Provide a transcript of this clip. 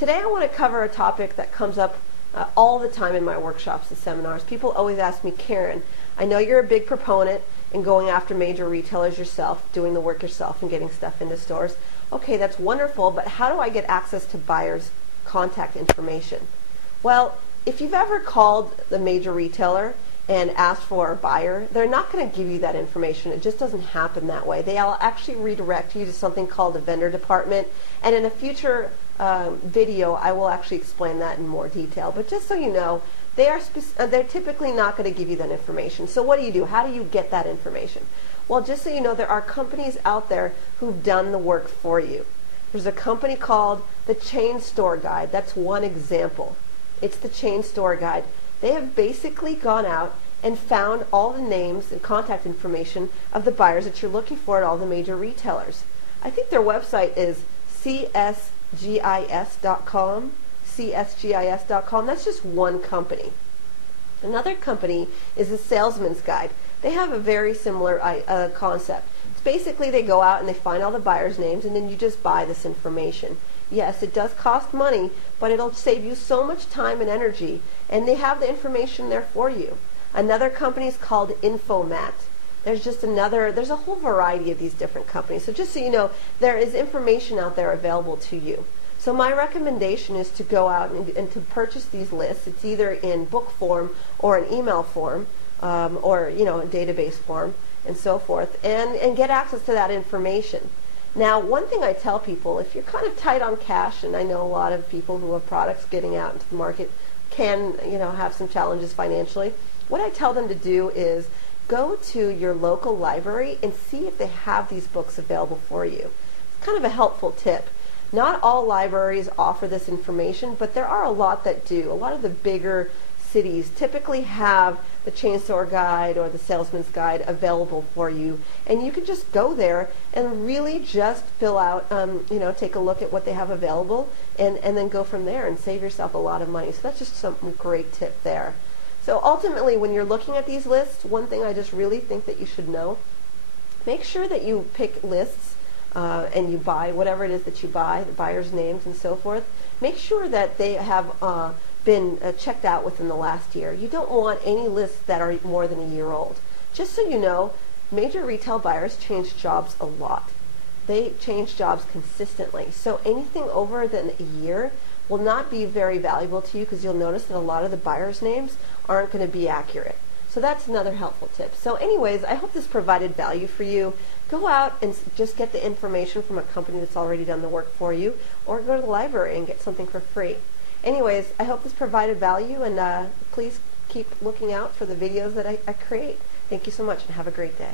Today I want to cover a topic that comes up all the time in my workshops and seminars. People always ask me, Karen, I know you're a big proponent in going after major retailers yourself, doing the work yourself and getting stuff into stores. Okay, that's wonderful, but how do I get access to buyers' contact information? Well, if you've ever called the major retailer and asked for a buyer, they're not going to give you that information. It just doesn't happen that way. They'll actually redirect you to something called a vendor department, and in a future video I will actually explain that in more detail. But just so you know, they're typically not going to give you that information. So what do? How do you get that information? Well, just so you know, there are companies out there who've done the work for you. There's a company called the Chain Store Guide. That's one example. It's the Chain Store Guide. They have basically gone out and found all the names and contact information of the buyers that you're looking for at all the major retailers. I think their website is csgis.com. csgis.com. That's just one company. Another company is the Salesman's Guide. They have a very similar concept. It's basically they go out and they find all the buyers' names, and then you just buy this information. Yes, it does cost money, but it'll save you so much time and energy, and they have the information there for you. Another company is called Infomat. There's a whole variety of these different companies. So just so you know, there is information out there available to you. So my recommendation is to go out and to purchase these lists. It's either in book form or an email form, or a database form and so forth, and get access to that information. Now, one thing I tell people, if you're kind of tight on cash, and I know a lot of people who have products getting out into the market can, have some challenges financially, what I tell them to do is go to your local library and see if they have these books available for you. It's kind of a helpful tip. Not all libraries offer this information, but there are a lot that do. A lot of the bigger cities typically have the Chain Store Guide or the Salesman's Guide available for you, and you can just go there and really just fill out, take a look at what they have available, and then go from there and save yourself a lot of money. So that's just some great tip there. So ultimately, when you're looking at these lists, one thing I just really think that you should know, make sure that you pick lists and you buy whatever it is that you buy, the buyers' names and so forth. Make sure that they have been checked out within the last year. You don't want any lists that are more than a year old. Just so you know, major retail buyers change jobs a lot. They change jobs consistently. So anything over than a year will not be very valuable to you, because you'll notice that a lot of the buyers' names aren't going to be accurate. So that's another helpful tip. So anyways, I hope this provided value for you. Go out and just get the information from a company that's already done the work for you, or go to the library and get something for free. Anyways, I hope this provided value, and please keep looking out for the videos that I create. Thank you so much, and have a great day.